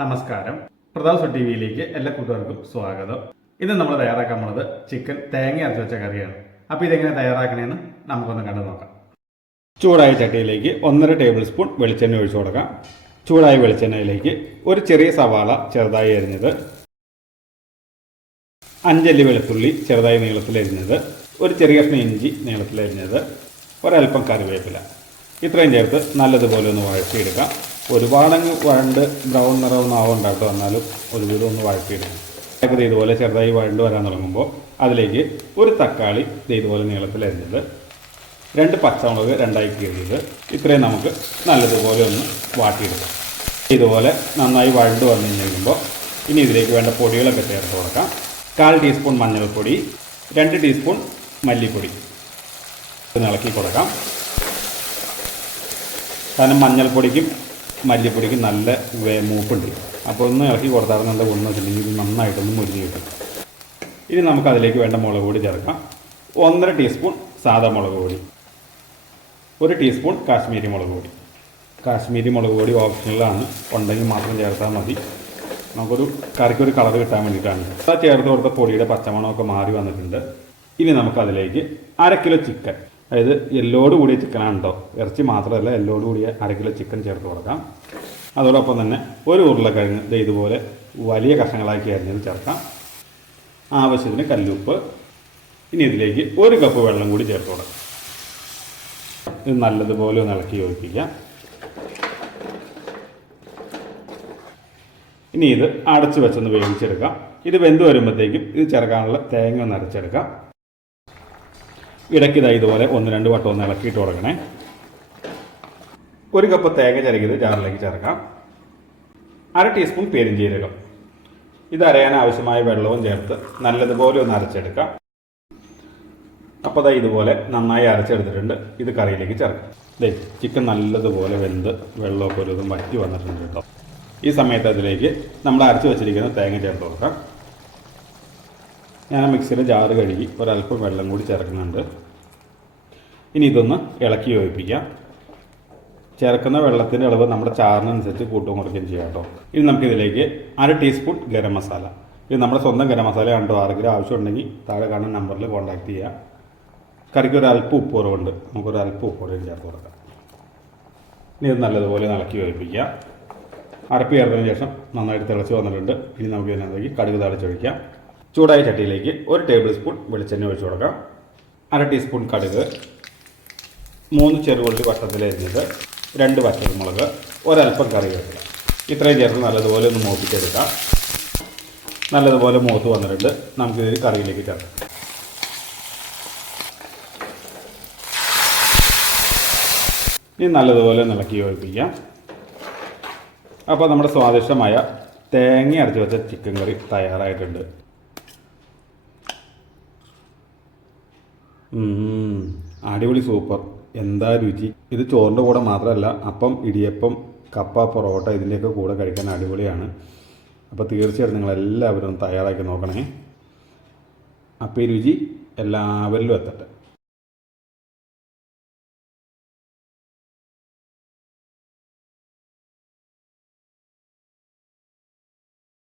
നമസ്കാരം. പ്രതാപ് ടി വിയിലേക്ക് എല്ലാ കൂട്ടുകാർക്കും സ്വാഗതം. ഇന്ന് നമ്മൾ തയ്യാറാക്കാൻ പോകുന്നത് ചിക്കൻ തേങ്ങ അരച്ച് വെച്ച കറിയാണ്. അപ്പോൾ ഇതെങ്ങനെ തയ്യാറാക്കണമെന്ന് നമുക്കൊന്ന് കണ്ടു നോക്കാം. ചൂടായ ചട്ടിയിലേക്ക് 1.5 ടേബിൾ സ്പൂൺ വെളിച്ചെണ്ണ ഒഴിച്ചു കൊടുക്കാം. ചൂടായ വെളിച്ചെണ്ണയിലേക്ക് ഒരു ചെറിയ സവാള ചെറുതായി അരിഞ്ഞത്, 5 അല്ലി വെളുത്തുള്ളി ചെറുതായി നീളത്തിലരിഞ്ഞത്, ഒരു ചെറിയ കഷ്ണം ഇഞ്ചി നീളത്തിലരിഞ്ഞത്, ഒരൽപ്പം കറിവേപ്പില, ഇത്രയും ചേർത്ത് നല്ലതുപോലെ ഒന്ന് വഴറ്റിയെടുക്കാം. ഒരുപാടങ്ങ് വഴണ്ട് ബ്രൗൺ നിറമൊന്നും ആവുണ്ടാട്ടോ, എന്നാലും ഒരുവിധം ഒന്ന് വഴറ്റിയെടുക്കാം. ഇതുപോലെ ചെറുതായി വഴണ്ട് വരാൻ തുടങ്ങുമ്പോൾ അതിലേക്ക് ഒരു തക്കാളി ഇതുപോലെ നീളത്തിലരിഞ്ഞത്, 2 പച്ചമുളക് 2ആയി കീറിയത്, ഇത്രയും നമുക്ക് നല്ലതുപോലെ ഒന്ന് വാട്ടിയെടുക്കാം. ഇതുപോലെ നന്നായി വഴണ്ട് വന്നു കഴിയുമ്പോൾ ഇനി ഇതിലേക്ക് വേണ്ട പൊടികളൊക്കെ ചേർത്ത് കൊടുക്കാം. 1/4 ടീസ്പൂൺ മഞ്ഞൾപ്പൊടി, 2 ടീസ്പൂൺ മല്ലിപ്പൊടി ഇളക്കി കൊടുക്കാം. കാരണം മഞ്ഞൾപ്പൊടിക്കും മല്ലിപ്പൊടിക്കും നല്ല മൂപ്പുണ്ട്. അപ്പോൾ ഒന്ന് ഇളക്കി കൊടുത്താൽ നല്ല ഗുണം വെച്ചിട്ടുണ്ടെങ്കിൽ ഇത് നന്നായിട്ടൊന്ന് മുരിഞ്ഞ് കിട്ടും. ഇനി നമുക്കതിലേക്ക് വേണ്ട മുളക് പൊടി ചേർക്കാം. 1.5 ടീസ്പൂൺ സാദാ മുളക് പൊടി, 1 ടീസ്പൂൺ കാശ്മീരി മുളക് പൊടി. കാശ്മീരി മുളക് പൊടി ഓപ്ഷണലാണ്, ഉണ്ടെങ്കിൽ മാത്രം ചേർത്താൽ മതി. നമുക്കൊരു കറിക്കൊരു കളർ കിട്ടാൻ വേണ്ടിയിട്ടാണ്. അത് ചേർത്ത് കൊടുത്ത പൊടിയുടെ പച്ചമണമൊക്കെ മാറി വന്നിട്ടുണ്ട്. ഇനി നമുക്കതിലേക്ക് 1/2 കിലോ ചിക്കൻ, അതായത് എല്ലോട് കൂടിയ ചിക്കനാണ് കേട്ടോ, ഇറച്ചി മാത്രമല്ല എല്ലോട് കൂടിയ 1/2 കിലോ ചിക്കൻ ചേർത്ത് കൊടുക്കാം. അതോടൊപ്പം തന്നെ ഒരു ഉരുളക്കിഴങ്ങ് ഇതുപോലെ വലിയ കഷ്ണങ്ങളാക്കി അരിഞ്ഞത് ചേർക്കാം. ആവശ്യത്തിന് കല്ലുപ്പ്. ഇനി ഇതിലേക്ക് 1 കപ്പ് വെള്ളം കൂടി ചേർത്ത് കൊടുക്കാം. ഇത് നല്ലതുപോലെ ഒന്ന് ഇളക്കി യോജിപ്പിക്കാം. ഇനി ഇത് അടച്ച് വെച്ചൊന്ന് വേവിച്ചെടുക്കാം. ഇത് വെന്ത് വരുമ്പോഴത്തേക്കും ഇത് ചേർക്കാനുള്ള തേങ്ങ ഒന്ന് അരച്ചെടുക്കാം. ഇടയ്ക്ക് ഇതുപോലെ 1-2 വട്ടം ഒന്ന് ഇളക്കിയിട്ട് കൊടുക്കണേ. 1 കപ്പ് തേങ്ങ ചിരകിയത് ജാറിലേക്ക് ചേർക്കാം. 1/2 ടീസ്പൂൺ പെരുംജീരകം, ഇത് അരയാൻ ആവശ്യമായ വെള്ളവും ചേർത്ത് നല്ലതുപോലെ ഒന്ന് അരച്ചെടുക്കാം. അപ്പോൾ ഇതുപോലെ നന്നായി അരച്ചെടുത്തിട്ടുണ്ട്. ഇത് കറിയിലേക്ക് ചേർക്കാം. ചിക്കൻ നല്ലതുപോലെ വെന്ത് വെള്ളമൊക്കെ ഒരു ഇതും വറ്റി വന്നിട്ടുണ്ട് കേട്ടോ. ഈ സമയത്ത് അതിലേക്ക് നമ്മൾ അരച്ച് വെച്ചിരിക്കുന്ന തേങ്ങ ചേർത്ത് കൊടുക്കാം. ഞാൻ മിക്സിയുടെ ജാറ് കഴുകി ഒരല്പം വെള്ളം കൂടി ചേർക്കുന്നുണ്ട്. ഇനി ഇതൊന്ന് ഇളക്കി യോജിപ്പിക്കാം. ചേർക്കുന്ന വെള്ളത്തിൻ്റെ അളവ് നമ്മുടെ ചാറിനനുസരിച്ച് കൂട്ടും കുറയ്ക്കുകയും ചെയ്യാം കേട്ടോ. ഇനി നമുക്കിതിലേക്ക് 1/2 ടീസ്പൂൺ ഗരം മസാല, ഇത് നമ്മുടെ സ്വന്തം ഗരം മസാല കണ്ടോ. ആരെങ്കിലും ആവശ്യമുണ്ടെങ്കിൽ താഴെ കാണുന്ന നമ്പറിൽ കോൺടാക്ട് ചെയ്യുക. കറിക്ക് ഒരല്പം ഉപ്പ് കുറവുണ്ട്, നമുക്കൊരല്പം ഉപ്പ് കൂടി ചേർത്ത് കൊടുക്കാം. ഇനി ഇത് നല്ലതുപോലെ ഇളക്കി യോജിപ്പിക്കുക. അരപ്പ് ചേർത്തതിന് ശേഷം നന്നായിട്ട് തിളച്ച് വന്നിട്ടുണ്ട്. ഇനി നമുക്ക് ഇതിനകത്തേക്ക് കടുക് താളിച്ചൊഴിക്കാം. ചൂടായ ചട്ടിയിലേക്ക് 1 ടേബിൾ സ്പൂൺ വെളിച്ചെണ്ണ ഒഴിച്ചു കൊടുക്കാം. 1/2 ടീസ്പൂൺ കടുക്, 3 ചെറുള്ളി വട്ടത്തിലരിഞ്ഞത്, 2 പച്ചമുളക്, ഒരൽപ്പം കറിവേപ്പില, ഇത്രയും ചേർത്ത് നല്ലതുപോലെ ഒന്ന് മൂപ്പിച്ചെടുക്കാം. നല്ലതുപോലെ മൂത്ത് വന്നിട്ടുണ്ട്. നമുക്കിത് കറിയിലേക്ക് ചേർക്കാം. ഇനി നല്ലതുപോലെ ഇളക്കി യോജിപ്പിക്കാം. അപ്പോൾ നമ്മുടെ സ്വാദിഷ്ടമായ തേങ്ങ അരച്ച് വെച്ച ചിക്കൻ കറി തയ്യാറായിട്ടുണ്ട്. അടിപൊളി, സൂപ്പർ, എന്താ രുചി! ഇത് ചോറിൻ്റെ കൂടെ മാത്രമല്ല, അപ്പം, ഇടിയപ്പം, കപ്പ, പൊറോട്ട ഇതിൻ്റെയൊക്കെ കൂടെ കഴിക്കാൻ അടിപൊളിയാണ്. അപ്പോൾ തീർച്ചയായിട്ടും നിങ്ങളെല്ലാവരും തയ്യാറാക്കി നോക്കണേ. അപ്പോൾ ഈ രുചി എല്ലാവരിലും എത്തട്ടെ.